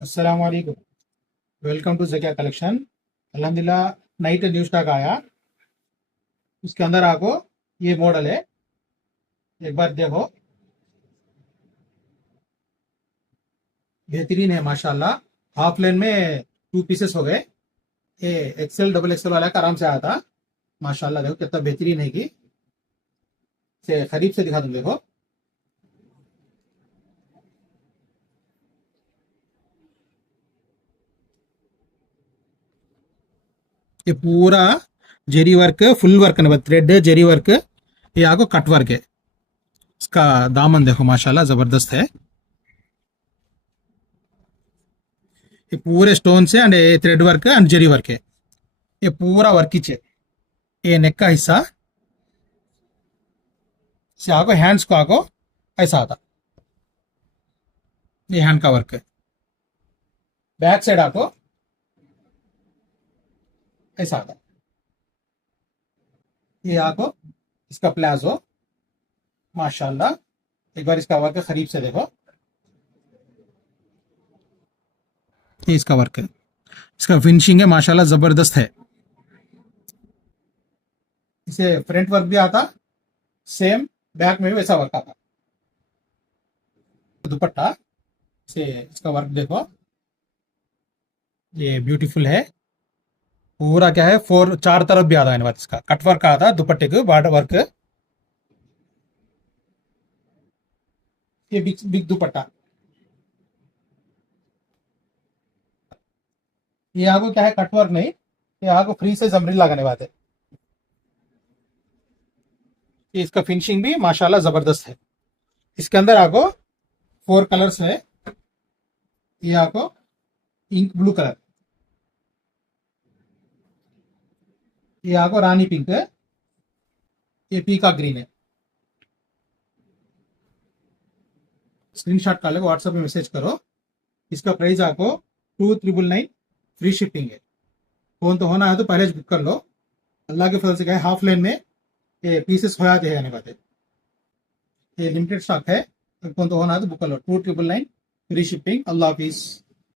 अस्सलाम वालेकुम। Welcome to Zakia collection. अल्हम्दुलिल्लाह नाइट न्यू स्टॉक आया। उसके अंदर आपको ये मॉडल है, एक बार देखो, बेहतरीन है माशाल्लाह। हाफ लेन में टू पीसेस हो गए। ये एक्सेल डबल एक्सेल वाला का आराम से आया था। माशाल्लाह देखो कितना बेहतरीन है कि से करीब से दिखा दूं, देखो ये पूरा जेरी वर्क, फुल वर्क है, थ्रेड जेरी वर्क। ये आपको कट वर्क है। इसका दामन देखो माशाल्लाह जबरदस्त है। ये पूरे स्टोन से एंड ये thread work and Jerry work है। ये पूरा वर्क ही है। ये नेक का हिस्सा से आको हैंड्स को आको ऐसा आता। ये हैंड का वर्क है। बैक साइड आको ऐसा आता। ये आको इसका प्लाजो माशाल्लाह। एक बार इसका वर्क करीब से देखो। ये इसका वर्क है। इसका फिनिशिंग है माशाल्लाह जबरदस्त है। इसे फ्रंट वर्क भी आता, सेम बैक में भी वैसा वर्क आता। दुपट्टा से इसका वर्क देखो, ये ब्यूटीफुल है। पूरा क्या है, फोर चार तरफ भी आता है। इसका कट वर्क आता दुपट्टे के बॉर्डर वर्क। ये बिग बिग दुपट्टा। ये आपको क्या है, कट वर्क नहीं, ये आपको फ्री से जमरी लगाने वाले हैं। ये इसका फिनिशिंग भी माशाल्लाह जबरदस्त है। इसके अंदर आपको फोर कलर्स है। ये आपको इंक ब्लू कलर, ये आपको रानी पिंक है, ये पीका ग्रीन है। स्क्रीनशॉट डालो, व्हाट्सएप में मैसेज करो। इसका प्राइस आपको 2999, फ्री शिपिंग है। फोन तो होना है तो पहले बुक कर लो। अल्लाह के फजल से क्या है, हाफ लेन में ये पीसेस हो जाते हैं आने वाले। ये लिमिटेड स्टॉक है। फोन तो होना है तो बुक कर लो। 2999, फ्री शिपिंग। अल्लाह हाफिज।